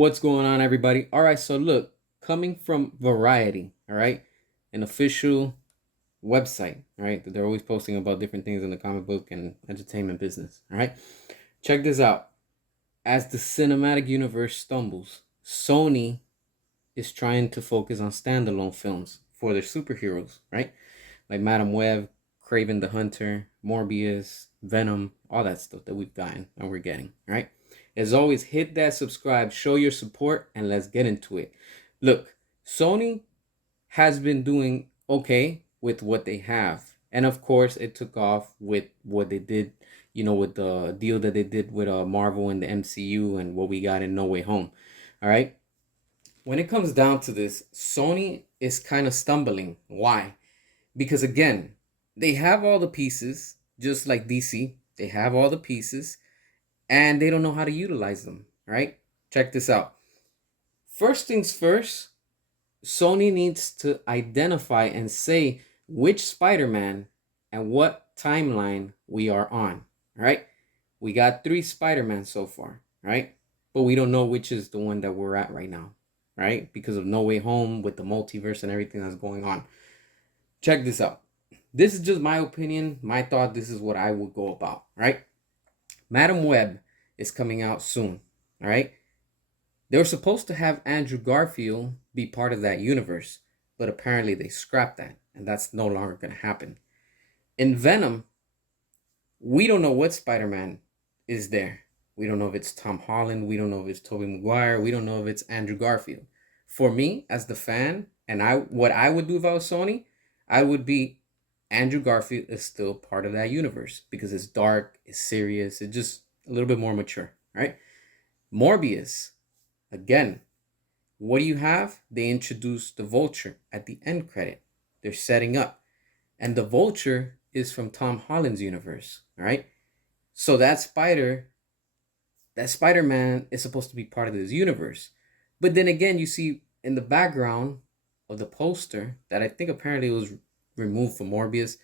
What's going on, everybody? All right, so look, coming from Variety, all right, an official website, all right, that they're always posting about different things in the comic book and entertainment business, all right. Check this out. As the cinematic universe stumbles, Sony is trying to focus on standalone films for their superheroes, right? Like Madam Web, Craven the Hunter, Morbius, Venom, all that stuff that we've gotten and we're getting, right? As always, hit that subscribe, show your support, and let's get into it. Look, Sony has been doing okay with what they have. And of course, it took off with what they did, with the deal that they did with Marvel and the MCU and what we got in No Way Home. All right. When it comes down to this, Sony is kind of stumbling. Why? Because again, they have all the pieces, just like DC. They have all the pieces and they don't know how to utilize them, right? Check this out. First things first, Sony needs to identify and say which Spider-Man and what timeline we are on, right? We got 3 Spider-Man so far, right? But we don't know which is the one that we're at right now, right? Because of No Way Home with the multiverse and everything that's going on. Check this out. This is just my opinion, my thought. This is what I would go about, right? Madam Web is coming out soon, all right? They were supposed to have Andrew Garfield be part of that universe, but apparently they scrapped that, and that's no longer going to happen. In Venom, we don't know what Spider-Man is there. We don't know if it's Tom Holland. We don't know if it's Tobey Maguire. We don't know if it's Andrew Garfield. For me, as the fan, and what I would do if I was Sony, I would be Andrew Garfield is still part of that universe because it's dark, it's serious, it's just a little bit more mature, right? Morbius, again, what do you have? They introduced the Vulture at the end credit. They're setting up. And the Vulture is from Tom Holland's universe, right? So that Spider-Man is supposed to be part of this universe. But then again, you see in the background of the poster that I think apparently was removed from Morbius,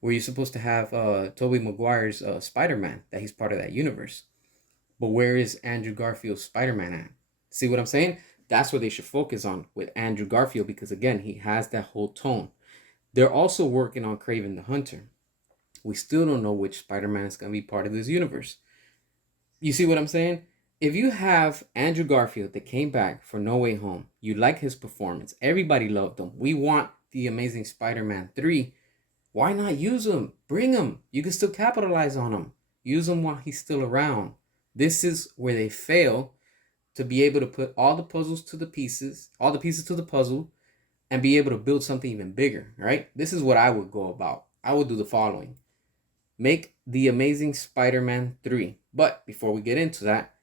where you're supposed to have Tobey Maguire's Spider-Man, that he's part of that universe. But where is Andrew Garfield's Spider-Man at? See what I'm saying? That's what they should focus on with Andrew Garfield because, again, he has that whole tone. They're also working on Craven the Hunter. We still don't know which Spider-Man is going to be part of this universe. You see what I'm saying? If you have Andrew Garfield that came back for No Way Home, you like his performance, everybody loved him. We want the Amazing Spider-Man 3. Why not use him? Bring him. You can still capitalize on him. Use him while he's still around. This is where they fail to be able to put all the pieces to the puzzle and be able to build something even bigger, right? This is what I would go about. I would do the following. Make the Amazing Spider-Man 3. But before we get into that,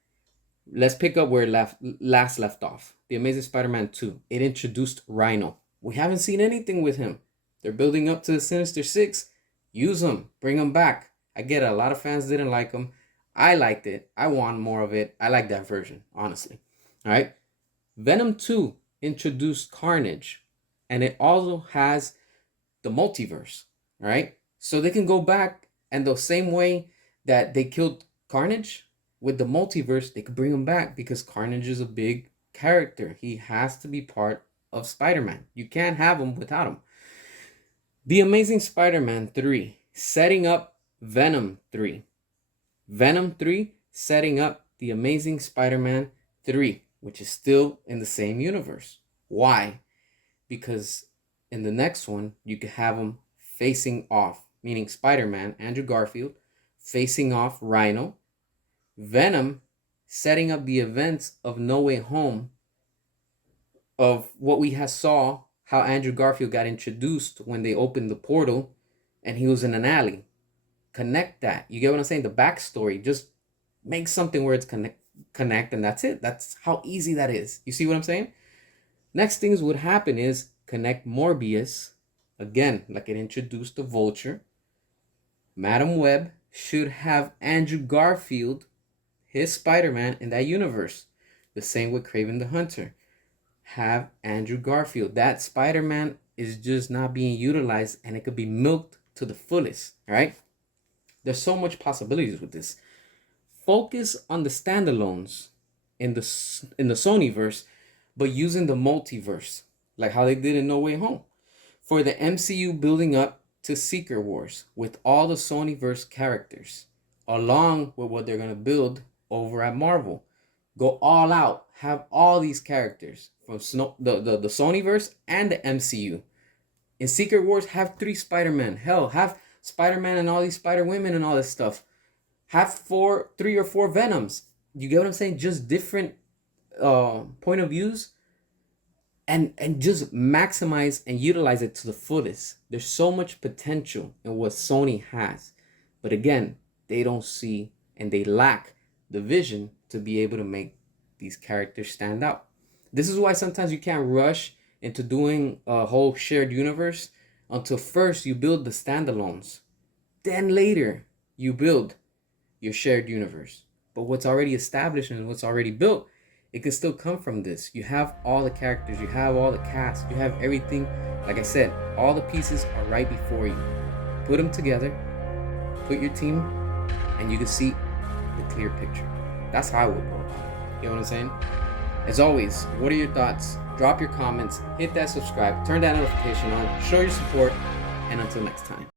let's pick up where it last left off. The Amazing Spider-Man 2. It introduced Rhino. We haven't seen anything with him. They're building up to the Sinister Six. Use him. Bring him back. I get it. A lot of fans didn't like him. I liked it. I want more of it. I like that version, honestly. All right. Venom 2 introduced Carnage. And it also has the multiverse. All right. So they can go back and the same way that they killed Carnage with the multiverse, they could bring him back because Carnage is a big character. He has to be part of Spider-Man. You can't have him without him. The Amazing Spider-Man 3 setting up Venom 3. Venom 3 setting up the Amazing Spider-Man 3, which is still in the same universe. Why? Because in the next one, you could have them facing off, meaning Spider-Man, Andrew Garfield, facing off Rhino, Venom setting up the events of No Way Home, of what we saw, how Andrew Garfield got introduced when they opened the portal and he was in an alley. Connect that. You get what I'm saying? The backstory. Just make something where it's connect and that's it. That's how easy that is. You see what I'm saying? Next things would happen is connect Morbius. Again, like it introduced the Vulture. Madam Web should have Andrew Garfield, his Spider-Man, in that universe. The same with Craven the Hunter. Have Andrew Garfield. That Spider-Man is just not being utilized and it could be milked to the fullest, right? There's so much possibilities with this. Focus on the standalones in the Sonyverse, but using the multiverse, like how they did in No Way Home, for the MCU building up to Secret Wars with all the Sonyverse characters, along with what they're gonna build over at Marvel. Go all out, have all these characters from the Sonyverse and the MCU. In Secret Wars, have 3 Spider-Man. Hell, have Spider-Man and all these Spider-Women and all this stuff. Have 3 or 4 Venoms. You get what I'm saying? Just different point of views, and just maximize and utilize it to the fullest. There's so much potential in what Sony has, but again, they don't see and they lack the vision to be able to make these characters stand out. This is why sometimes you can't rush into doing a whole shared universe until first you build the standalones, then later you build your shared universe. But what's already established and what's already built, it can still come from this. You have all the characters, you have all the cast, you have everything. Like I said, all the pieces are right before you. Put them together, put your team, and you can see the clear picture. That's how I would go about it. You know what I'm saying? As always, what are your thoughts? Drop your comments, hit that subscribe, turn that notification on, show your support, and until next time.